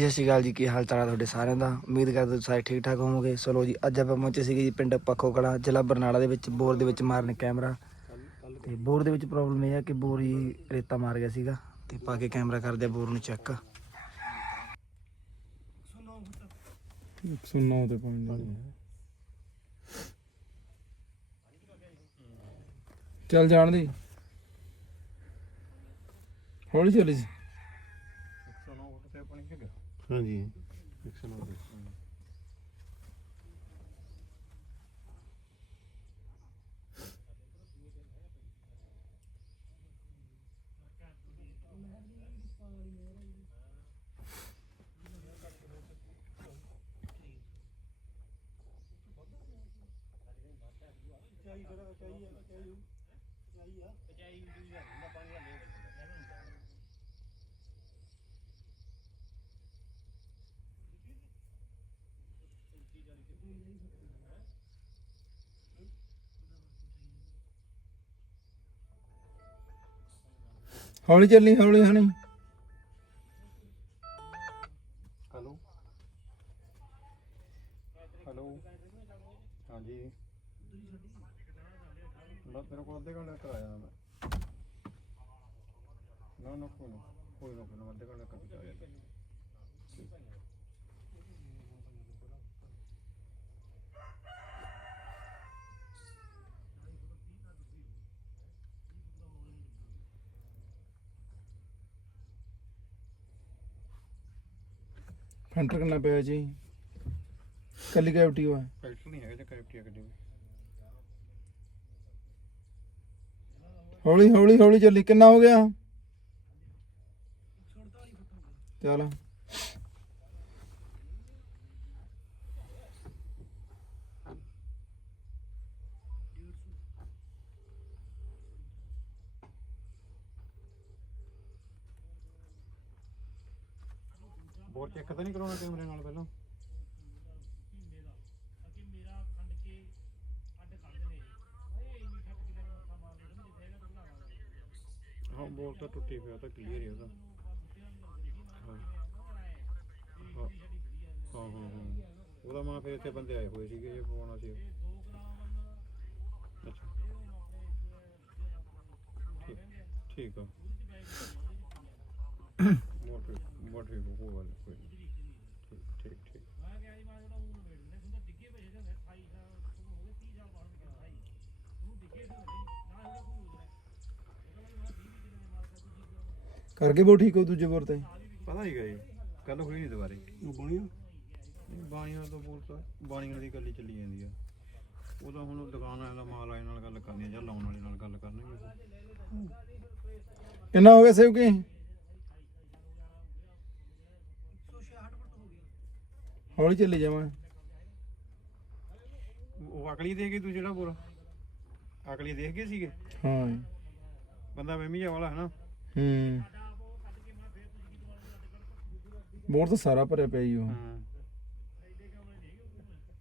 ਸਤਿ ਸ਼੍ਰੀ ਅਕਾਲ ਜੀ, ਕੀ ਹਾਲ ਚਾਲ ਹੈ ਤੁਹਾਡੇ ਸਾਰਿਆਂ ਦਾ? ਉਮੀਦ ਕਰਦਾ ਤੁਸੀਂ ਸਾਰੇ ਠੀਕ ਠਾਕ ਹੋਵੋਗੇ। ਚਲੋ ਜੀ, ਅੱਜ ਆਪਾਂ ਪਹੁੰਚੇ ਸੀਗੇ ਜੀ ਪਿੰਡ ਪੱਖੋ ਕਲਾ ਜ਼ਿਲ੍ਹਾ ਬਰਨਾਲਾ ਦੇ ਵਿੱਚ, ਬੋਰ ਦੇ ਵਿੱਚ ਮਾਰਨ ਕੈਮਰਾ। ਤੇ ਬੋਰ ਦੇ ਵਿੱਚ ਪ੍ਰੋਬਲਮ ਇਹ ਹੈ ਕਿ ਬੋਰ ਹੀ ਰੇਤਾ ਮਾਰ ਗਿਆ ਸੀਗਾ, ਤੇ ਪਾ ਕੇ ਕੈਮਰਾ ਕਰਦੇ ਆ ਬੋਰ ਨੂੰ ਚੈੱਕ ਸੁਣਨਾ ਤੇ ਪਹੁੰਚ ਚੱਲ ਜਾਣ ਦੀ। ਹੌਲੀ ਚੱਲੀ ਜੀ। ਹਾਂਜੀ। 109 ਦੇ ਹੌਲੀ ਚੱਲੀ, ਹੌਲੀ ਹਣੀ ਹੈਲੋ। ਹੈਲੋ। ਹਾਂਜੀ। ਨਾ ਤੇਰੇ ਕੋਲ ਅੱਧੇ ਘੰਟੇ ਤੱਕ ਮੈਂ। ਨਾ ਨਾ, ਕੋਈ ਨਾ। ਕੋਈ ਨਾ ਕੋਈ ਨਾ ਅੱਧੇ ਘੰਟੇ ਤੱਕ ਆ ਜਾਏਗਾ ਫੈਂਟਰ ਕਿੰਨਾ ਪਿਆ ਜੀ? ਕੱਲੀ ਕੈਵਟੀ ਹੋਆ ਫੈਕਟਰ ਨਹੀਂ ਹੈਗਾ ਜੇ ਕੈਪਟੀ ਗੱਡੀ ਵਿੱਚ ਹੌਲੀ ਹੌਲੀ ਹੌਲੀ ਚੱਲੀ ਕਿੰਨਾ ਹੋ ਗਿਆ? ਚੱਲ। ਬੋਰ ਚੈੱਕ ਤਾਂ ਨਹੀਂ ਕਰਾਉਣਾ ਕੈਮਰੇ ਨਾਲ ਪਹਿਲਾਂ? ਹਾਂ ਬੋਲ ਤਾਂ ਟੁੱਟੀ ਪਿਆ, ਤਾਂ ਕਲੀਅਰ ਹੀ ਉਹਦਾ। ਹਾਂ। ਹਾਂ ਉਹਦਾ ਮਾਂ ਫਿਰ ਇੱਥੇ ਬੰਦੇ ਆਏ ਹੋਏ ਸੀਗੇ ਜੇ ਪਵਾਉਣਾ ਸੀ ਅੱਛਾ। ਠੀਕ ਆ। ਆ ਮੋਟਰ ਮੋਟਰ ਕੋਈ ਗੱਲ ਨੀ, ਕੋਈ ਨੀ। ਠੀਕ ਠੀਕ ਠੀਕ ਕਰਕੇ ਬੋ ਠੀਕ ਹੋ ਦੂਜੇ ਬੋਰ ਤੇ? ਪਤਾ ਨਹੀਂ ਗਏ। ਕੱਲ ਹੋਈ ਨਹੀਂ ਦੁਬਾਰੇ। ਉਹ ਬਾਣੀਆਂ? ਬਾਣੀਆਂ ਤੋਂ ਬੋਲਤਾ ਬਾਣੀਆਂ ਦੀ ਗੱਲ ਹੀ ਚੱਲੀ ਜਾਂਦੀ ਆ। ਉਹਦਾ ਹੁਣ ਦੁਕਾਨ ਵਾਲੇ ਦਾ ਮਾਲ ਵਾਲੇ ਨਾਲ ਗੱਲ ਕਰਨੀ ਆ ਜਾਂ ਲਾਉਣ ਵਾਲੇ ਨਾਲ ਗੱਲ ਕਰਨਗੇ। ਕਿੰਨਾ ਹੋ ਗਿਆ ਸੇਵ ਕੀ ਹੌਲੀ ਚੱਲੀ ਜਾਵਾਂ। ਉਹ ਅਕਲੀ ਦੇਖ ਗਈ ਤੂੰ ਜਿਹੜਾ ਬੋਲ। ਅਕਲੀ ਦੇਖ ਗਏ ਸੀਗੇ? ਹਾਂ। ਬੰਦਾ ਵਹਿਮੀ ਜਿਹਾ ਵਾਲਾ ਹੈ ਨਾ ਹੂੰ। ਬੋਰ ਤਾਂ ਸਾਰਾ ਭਰਿਆ ਪਿਆ ਹੀ ਉਹ। ਹਾਂ।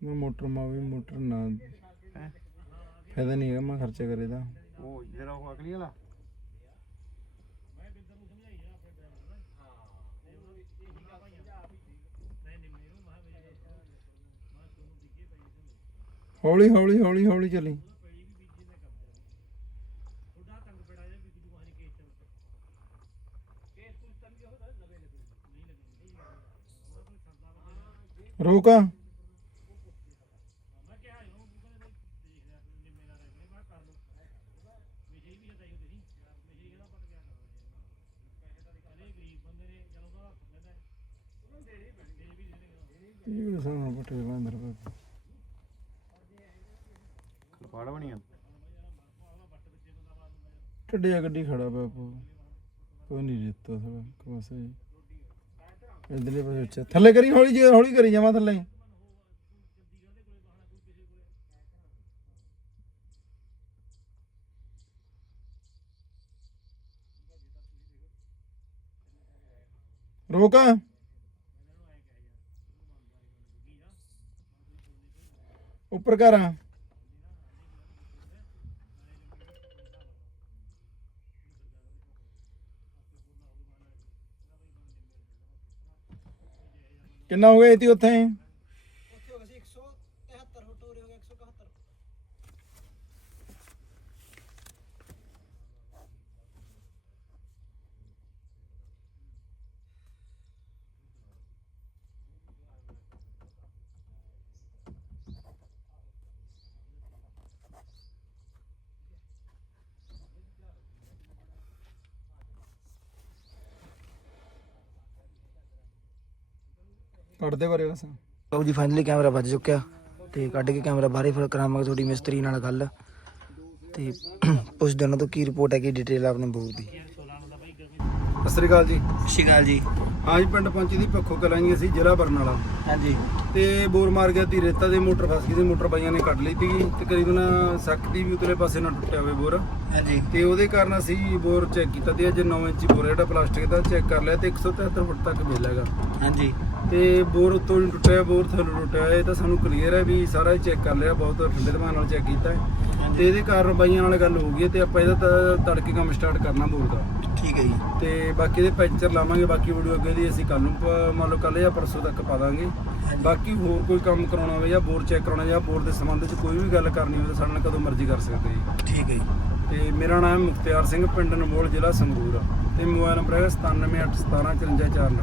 ਮੈਂ ਮੋਟਰ ਮਾ ਵੀ ਮੋਟਰ ਨਾ ਹੈਂ? ਫਾਇਦਾ ਨਹੀਂ ਹੈਗਾ ਮੈਂ ਖਰਚਾ ਕਰੇ ਦਾ ਉਹ ਜਿਹੜਾ ਉਹ ਅਕਲੀ ਵਾਲਾ। ਹੌਲੀ ਹੌਲੀ ਹੌਲੀ ਹੌਲੀ ਚੱਲੀ। ਰੋਕਾ। ਇਹ ਵੀ ਸਾਹ ਪਟੇ ਦਾ ਅੰਦਰ ਪਾ ਖਲਪਾੜ ਬਣੀਆਂ ਟੱਡਿਆ ਗੱਡੀ ਖੜਾ ਪਿਆ ਪੋ ਕੋਈ ਨਹੀਂ ਦਿੱਤਾ ਥੋੜਾ ਕੋਸੇ ਇਧਰਲੇ ਪਾਸੇ ਉੱਚਾ। ਥੱਲੇ ਕਰੀ, ਹੌਲੀ ਜੀ ਹੌਲੀ ਕਰੀ ਜਾਵਾਂ ਥੱਲੇ ਰੋਕ ਉੱਪਰ ਕਰਾਂ ਕਿੰਨਾ ਹੋ ਗਿਆ ਇਤੀ ਉੱਥੇ ਉੱਥੇ ਹੋ ਗਿਆ ਸੀ 173 ਫੁੱਟ ਹੋ ਗਿਆ 171 ਕੱਢਦੇ ਬਾਰੇ ਬਸ। ਲਓ ਜੀ ਫਾਈਨਲੀ ਕੈਮਰਾ ਵੱਜ ਚੁੱਕਿਆ ਤੇ ਕੱਢ ਕੇ ਕੈਮਰਾ ਬਾਹਰ ਹੀ ਫਿਰ ਕਰਾਵਾਂਗੇ ਤੁਹਾਡੀ ਮਿਸਤਰੀ ਨਾਲ ਗੱਲ। ਤੇ ਉਸ ਦਿਨ ਤੋਂ ਕੀ ਰਿਪੋਰਟ ਹੈ ਕੀ ਡਿਟੇਲ ਆਪਣੇ ਬੋਰ ਦੀ ਸਤਿ ਸ੍ਰੀ ਅਕਾਲ ਜੀ। ਸ਼ਿਕਾਲ ਜੀ। ਹਾਂ ਜੀ ਪਿੰਡ ਪੰਚੀ ਦੀ ਪੱਖੋ ਕਲਾਂਗੀ ਅਸੀਂ ਜ਼ਿਲ੍ਹਾ ਬਰਨਾਲਾ। ਹਾਂਜੀ। ਤੇ ਬੋਰ ਮਾਰ ਗਿਆ ਤੀ ਰੇਤਾ ਦੇ ਮੋਟਰ ਫਸ ਗਈ ਤੇ ਮੋਟਰ ਬਾਈਆਂ ਨੇ ਕੱਢ ਲਈ ਸੀਗੀ ਤਕਰੀਬਨ ਸਕਦੀ ਵੀ ਉਤਲੇ ਪਾਸੇ ਨਾਲ ਟੁੱਟਿਆ ਹੋਵੇ ਬੋਰ। ਹਾਂਜੀ। ਤੇ ਉਹਦੇ ਕਾਰਨ ਅਸੀਂ ਬੋਰ ਚੈੱਕ ਕੀਤਾ ਤੇ ਅੱਜ 9 ਇੰਚੀ ਬੋਰ ਹੈ ਜਿਹੜਾ ਪਲਾਸਟਿਕ ਦਾ ਚੈੱਕ ਕਰ ਲਿਆ ਤੇ 173 ਫੁੱਟ ਤੱਕ ਮਿਲ ਹੈਗਾ। ਹਾਂਜੀ। ਤੇ ਬੋਰ ਉੱਤੋਂ ਨਹੀਂ ਟੁੱਟਿਆ ਬੋਰ ਥੱਲੋਂ ਟੁੱਟਿਆ ਇਹ ਤਾਂ ਸਾਨੂੰ ਕਲੀਅਰ ਹੈ ਵੀ ਸਾਰਾ ਚੈੱਕ ਕਰ ਲਿਆ ਬਹੁਤ ਠੰਡੇ ਦਿਮਾਗ ਨਾਲ ਚੈੱਕ ਕੀਤਾ ਹੈ। ਤੇ ਇਹਦੇ ਕਾਰਨ ਬਾਈਆਂ ਨਾਲ ਗੱਲ ਹੋ ਗਈ ਹੈ ਤੇ ਆਪਾਂ ਇਹਦਾ ਤਾਂ ਤੜਕੇ ਕੰਮ ਸਟਾਰਟ ਕਰਨਾ ਬੋਰ ਦਾ। ਠੀਕ ਹੈ ਜੀ। ਤੇ ਬਾਕੀ ਦੇ ਪੈਂਚਰ ਲਾਵਾਂਗੇ ਬਾਕੀ ਵੀਡੀਓ ਅੱਗੇ ਦੀ ਅਸੀਂ ਕੱਲ ਨੂੰ ਪ- ਮੰਨ ਲਓ ਕੱਲ ਜਾਂ ਪਰਸੋਂ ਤੱਕ ਪਾ ਦਾਂਗੇ। ਬਾਕੀ ਹੋਰ ਕੋਈ ਕੰਮ ਕਰਾਉਣਾ ਹੋਵੇ ਜਾਂ ਬੋਰ ਚੈੱਕ ਕਰਾਉਣਾ ਜਾਂ ਬੋਰ ਦੇ ਸੰਬੰਧ ਵਿੱਚ ਕੋਈ ਵੀ ਗੱਲ ਕਰਨੀ ਹੋਵੇ ਤਾਂ ਸਾਡੇ ਨਾਲ ਕਦੋਂ ਮਰਜ਼ੀ ਕਰ ਸਕਦੇ ਜੀ। ਠੀਕ ਹੈ ਜੀ। ਤੇ ਮੇਰਾ ਨਾਮ ਹੈ ਮੁਖਤਿਆਰ ਸਿੰਘ ਪਿੰਡ ਨਮੋਲ ਜ਼ਿਲ੍ਹਾ ਸੰਗਰੂਰ। ਤੇ ਮੋਬਾਈਲ ਨੰਬਰ ਹੈ 97817154